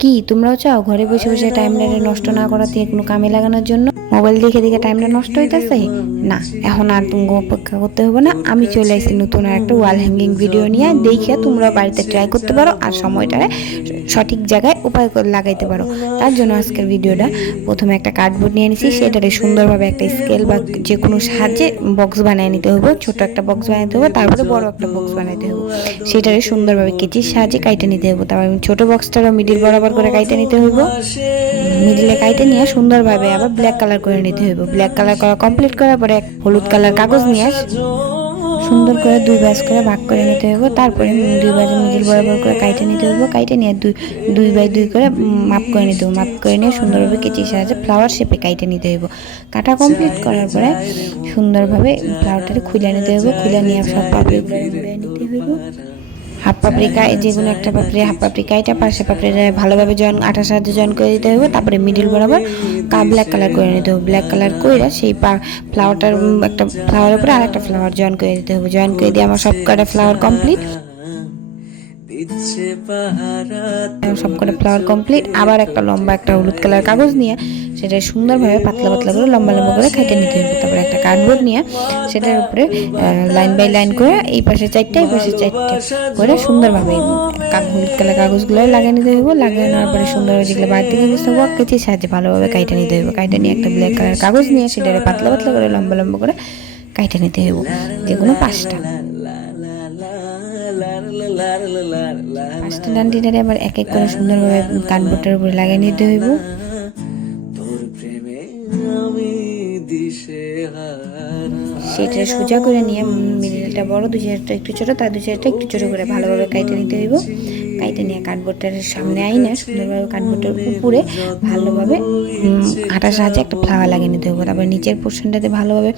কি তোমরাও চাও ঘরে বসে বসে টাইমটা নষ্ট না করা দিয়ে কোনো কামে লাগানোর জন্য? মোবাইল দেখে দেখে টাইমটা নষ্ট হইতেছে না, এখন আর তুমি অপেক্ষা করতে হবে না। আমি চলে আসছি নতুন আর একটা ওয়াল হ্যাঙ্গিং ভিডিও নিয়ে, দেখে তোমরা বাড়িতে ট্রাই করতে পারো আর সময়টা সঠিক জায়গায় উপায় করে লাগাইতে পারো। তার জন্য আজকের ভিডিওটা, প্রথমে একটা কার্ডবোর্ড নিয়ে নিছি, সেটারে সুন্দরভাবে একটা স্কেল বা যে কোনো সাহায্যে বক্স বানিয়ে নিতে হবে। ছোট একটা বক্স বানাইতে হবে, তারপরে বড় একটা বক্স বানাইতে হবে। সেটারে সুন্দরভাবে কেচির সাহায্যে কাইটে নিতে হবে। তারপর ছোট বক্সটারও মিডিল বরাবর করে কাইটে নিতে হইব। মিডিলে কাইটে নিয়ে সুন্দরভাবে আবার ব্ল্যাক কালার করে নিতে হইব। ব্ল্যাক কালার করা কমপ্লিট করার পরে হলুদ কালার কাগজ নিয়ে সুন্দর করে দুই ভাঁজ করে ভাগ করে নিতে হইব। তারপরে দুই ভাঁজে মিডিল বরাবর করে কাইটে নিতে হইব। কাইটে নিয়ে দুই বাই দুই করে মাপ করে নিতে হবে। মাপ করে নিয়ে সুন্দরভাবে কেচির সাহায্যে ফ্লাওয়ার শেপে কাইটে নিতে হইব। কাটা কমপ্লিট করার পরে সুন্দরভাবে ফ্লাওয়ারটাকে খুলে নিতে হইব। খুলে নিয়ে সব পাপড়ি নিতে হইব। হাফ পাপড়িকা, যে কোনো একটা পাপড়ি হাফ পাপড়িকা, এটা পাশে পাপড়িটা ভালোভাবে আটার সাহায্যে জয়েন করে দিতে হবে। তারপরে মিডিল বরাবর ব্ল্যাক কালার করে নিতে হবে। ব্ল্যাক কালার করে সেই ফ্লাওয়ারটার একটা ফ্লাওয়ারের উপরে আর একটা ফ্লাওয়ার জয়েন করে দিতে হবে। জয়েন করে দিয়ে আমার সব কটা ফ্লাওয়ার কমপ্লিট। সবকটা ফ্লাওয়ার কমপ্লিট। আবার একটা লম্বা একটা হলুদ কালার কাগজ নিয়ে সেটা সুন্দরভাবে পাতলা পাতলা করে লম্বা লম্বা করে কেটে নিতে হবে। তারপরে একটা কার্ডবোর্ড নিয়ে সেটার উপরে লাইন বাই লাইন করে এই পাশে চারটা এই পাশে চারটা করে সুন্দরভাবে হলুদ কালার কাগজগুলো লাগিয়ে নিতে হবে। লাগিয়ে নেওয়ার পরে সুন্দরভাবে যেগুলো বাড়িতে গেছে কেচির সাহায্যে ভালোভাবে কাইটে নিতে হবে। কাইটে নিয়ে একটা ব্ল্যাক কালার কাগজ নিয়ে সেটারে পাতলা পাতলা করে লম্বা লম্বা করে কাইটে নিতে হবে, যে কোনো পাঁচটা ডান্ডিটারে আবার এক এক করে সুন্দরভাবে কার্ডবোর্ডের উপরে লাগিয়ে নিতে হইব। সেটা সোজা করে নিয়ে মিডিলটা বড়, দুই সাইডটা একটু ছোট, তার দুই সাইডটা একটু ছোট করে ভালোভাবে কাইটে নিতে হইব। কাইটে নিয়ে কার্ডবোর্ডটার সামনে আইনা সুন্দরভাবে কার্ডবোর্ডের উপরে ভালোভাবে আটার সাহায্যে একটা ফ্লাওয়ার লাগিয়ে নিতে হইব। তারপরে নিচের পোর্শনটাতে ভালোভাবে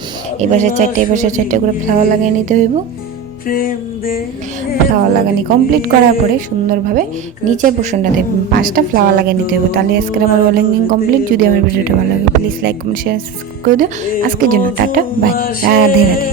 এই পাশে চারটা করে ফ্লাওয়ার লাগিয়ে নিতে হইব। ফ্লাওয়ার লাগানি কমপ্লিট করার পরে সুন্দরভাবে নিচের পোর্শনটাতে 5টা ফ্লাওয়ার লাগিয়ে নিতে হবে। তাহলে আজকের আমার ওয়াল হ্যাঙ্গিং কমপ্লিট। যদি আমার ভিডিওটা ভালো লাগে please like comment share subscribe করে দিও। আজকের জন্য টাটা বাই, রাধে রাধে।